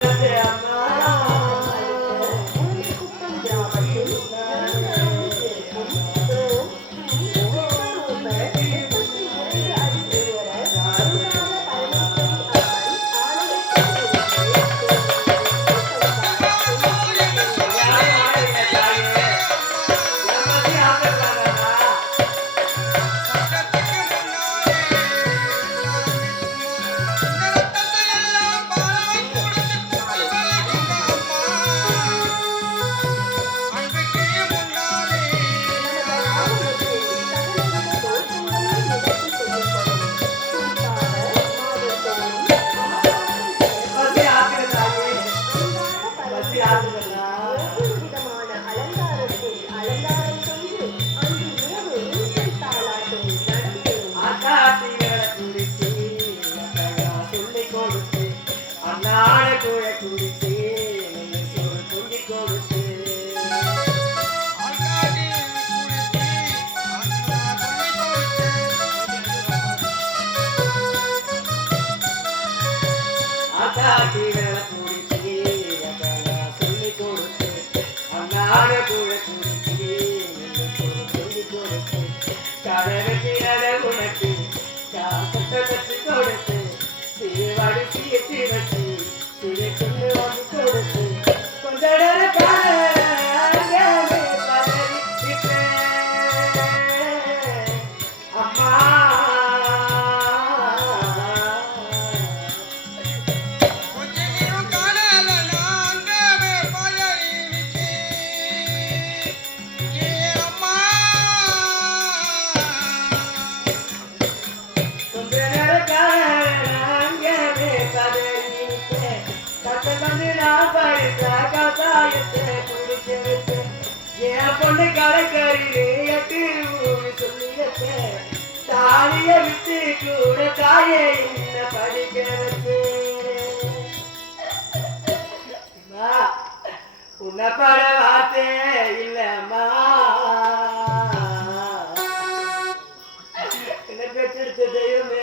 Gracias. கொடுத்து தாலிய விட்டு கூட தாயே என்ன படிக்கிறது உன்னை பட வார்த்தே இல்லம்மா. என்ன பெற்றெடுத்த தெய்வமே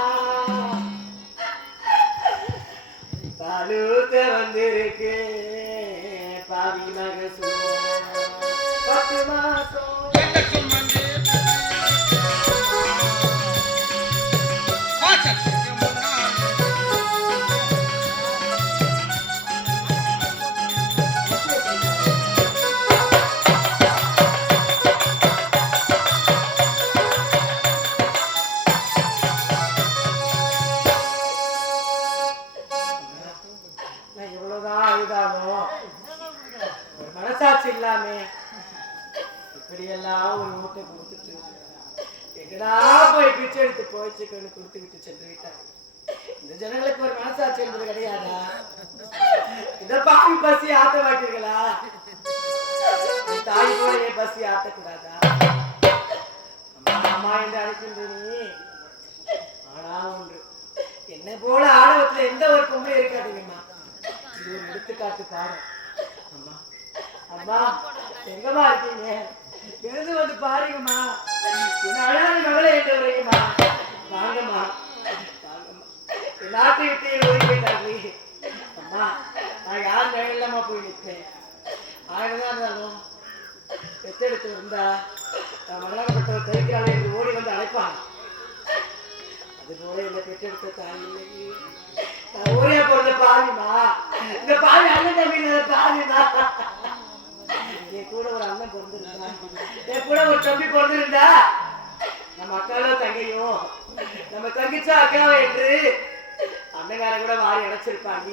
আলুতে বন্ধে রেখে পাবি না গেছো என்பது கிடையாதா? இந்த பாவி பசி ஆத்த மாட்டீர்களா? தாய் கூட என் பசி ஆத்தக்கூடாதா? அம்மா அம்மா என்று அழைக்கின்ற நீ ஆனா ஒன்று. என்னை போல ஆணவத்துல எந்த ஒரு பொம்பளை இருக்காதுங்கம்மா இது ஒரு எடுத்துக்காட்டு பாரு அம்மா அம்மா எங்கம்மா இருக்கீங்க. எழுந்து வந்து பாருங்கம்மா. என் அழகான மகளை என்று வரைக்குமா வாங்கம்மா. நாட்டை விட்டு என்னை அம்மா நான் யார் நிழலாமா போய் நிற்பேன் ஆயிரம் தான் இருந்தாலும் பெத்தெடுத்து இருந்தா நான் மகளாகப்பட்டவர் தைக்கிறாள் என்று ஓடி வந்து அழைப்பான் அதுபோல இந்த பெற்றெடுத்த தாய் இல்லை நான் ஊரே பிறந்த பாவிமா இந்த பாவி அண்ணன் தம்பி இல்லாத பாவிமா என் கூட ஒரு அண்ணன் பிறந்திருந்தா என் கூட ஒரு தம்பி பிறந்திருந்தா நம்ம அக்காலோ தங்கையோ நம்ம தங்கிச்சா அக்காவோ என்று அண்ணகார கூட வாரி அடைச்சிருப்பாங்க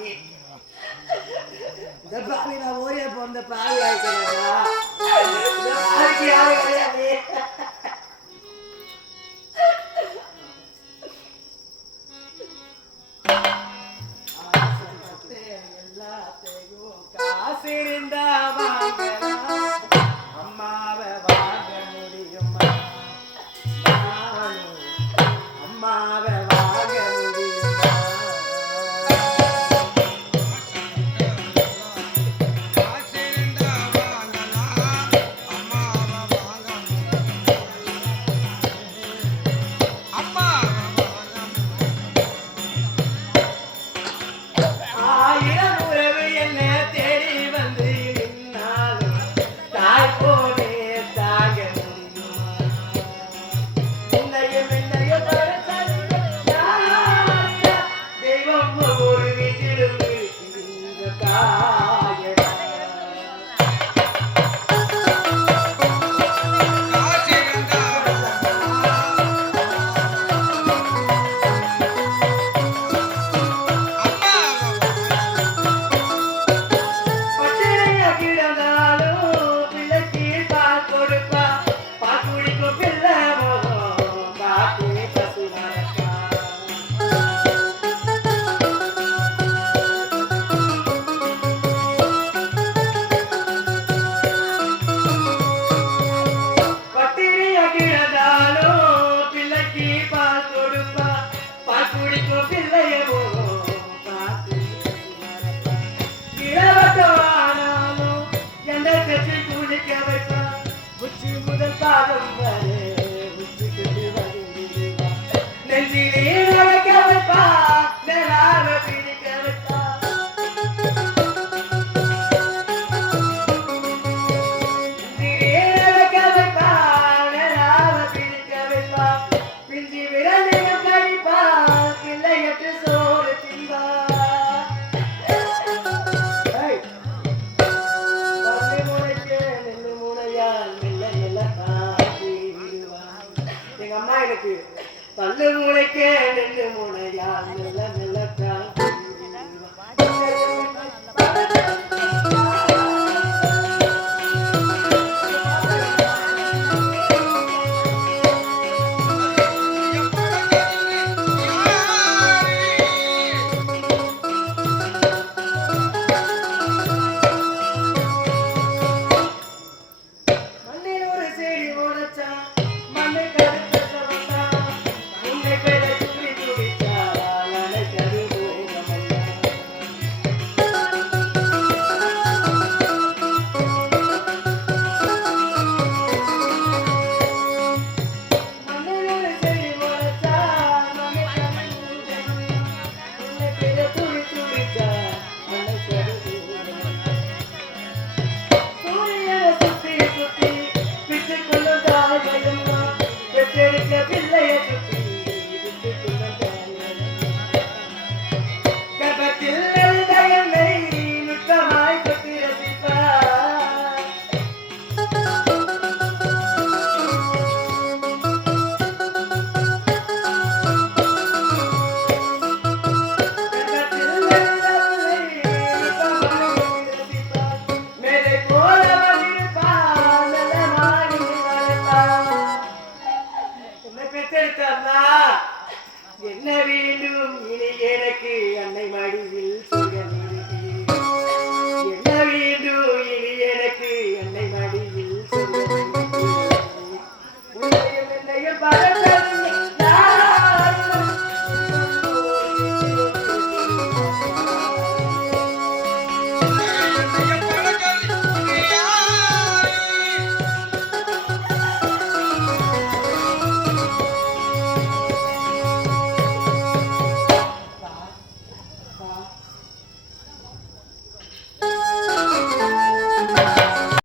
இந்த பாவி நான் ஊரே பிறந்த பாவி யாரும் கிடையாது. para o velho. என்ன